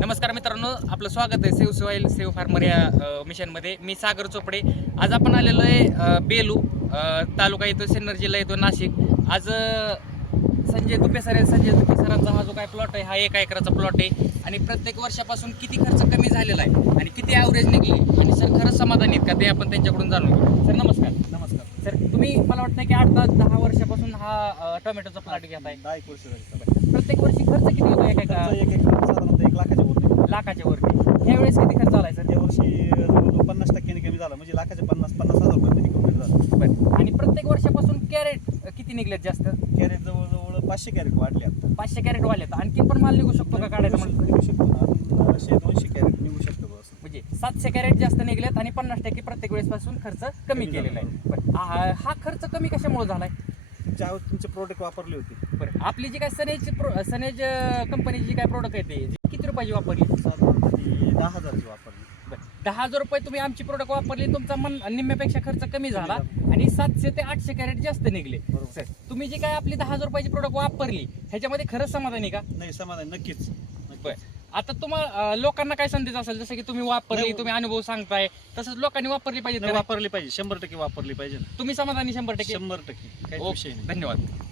नमस्कार मित्रांनो आपलं स्वागत आहे सेव सॉईल सेव फार्मर या मिशनमध्ये. मी सागर चोपडे. आज आपण आलेलो आहे बेलू तालुका येतो सिन्नर जिल्हा येतो नाशिक. आज संजय दुपे सर आहे संजय दुपे सरांचा हा जो काय प्लॉट आहे हा एका एकराचा प्लॉट आहे. आणि प्रत्येक वर्षापासून किती खर्च कमी झालेला आहे आणि किती ॲव्हरेज निघले आणि सर खरंच समाधानी आहेत का? ते आपण त्यांच्याकडून जाणून घेऊ. सर नमस्कार. नमस्कार. सर तुम्ही मला वाटतं की आठ दहा दहा वर्षापासून हा टोमॅटोचा प्लॉट घेत आहे दहा एक वर्ष प्रत्येक वर्षी खर्च किती होतो एका एका खर्च एक एक साधारणतः एक लाखाच्या होते लाखाच्या वरती ह्या वेळेस किती खर्च आलाय सर? या वर्षी जवळजवळ पन्नास टक्क्याने कमी झाला. म्हणजे लाखाचे पन्नास पन्नास हजार रुपये कंप्लीट झालं. बरं. आणि प्रत्येक वर्षापासून कॅरेट किती निघलेत जास्त? कॅरेट जवळजवळ पाचशे कॅरेट वाढले आता. पाचशे कॅरेट वाढलेत आणखीन पण माल निघू शकतो का काढायचं म्हणलं निघू शकतो. शे दोनशे कॅरेट निघू शकतो बस. म्हणजे सातशे कॅरेट जास्त निघलेत आणि पन्नास टक्के प्रत्येक वेळेसपासून खर्च कमी कमी केलेला आहे. हा हा खर्च कमी कशामुळे झालाय? ज्यावेळेस तुमचे प्रोडक्ट वापरले होते बरं आपली जी काय सनेज प्रो सनेज कंपनीची जी काय प्रोडक्ट आहे ते जी किती रुपयाची वापरली ती दहा हजारची वापरली दहा हजार रुपये तुम्ही आमची प्रोडक्ट वापरली तुमचा मन निम्म्यापेक्षा खर्च कमी झाला झाला. आणि सातशे ते आठशे कॅरेट जास्त निघले बरोबर. सर तुम्ही जी काय आपली दहा हजार रुपयाची प्रोडक्ट वापरली ह्याच्यामध्ये खरंच समाधानी का नाही समाधान नक्कीच नक्कीच. बरं. आता तुम्हाला लोकांना काय संदेश असेल? जसं की तुम्ही वापरली. तुम्ही अनुभव सांगताय तसंच लोकांनी वापरली पाहिजे वापरली पाहिजे. शंभर टक्के वापरली पाहिजे ना. तुम्ही समाधानी शंभर टक्के? शंभर टक्के. धन्यवाद.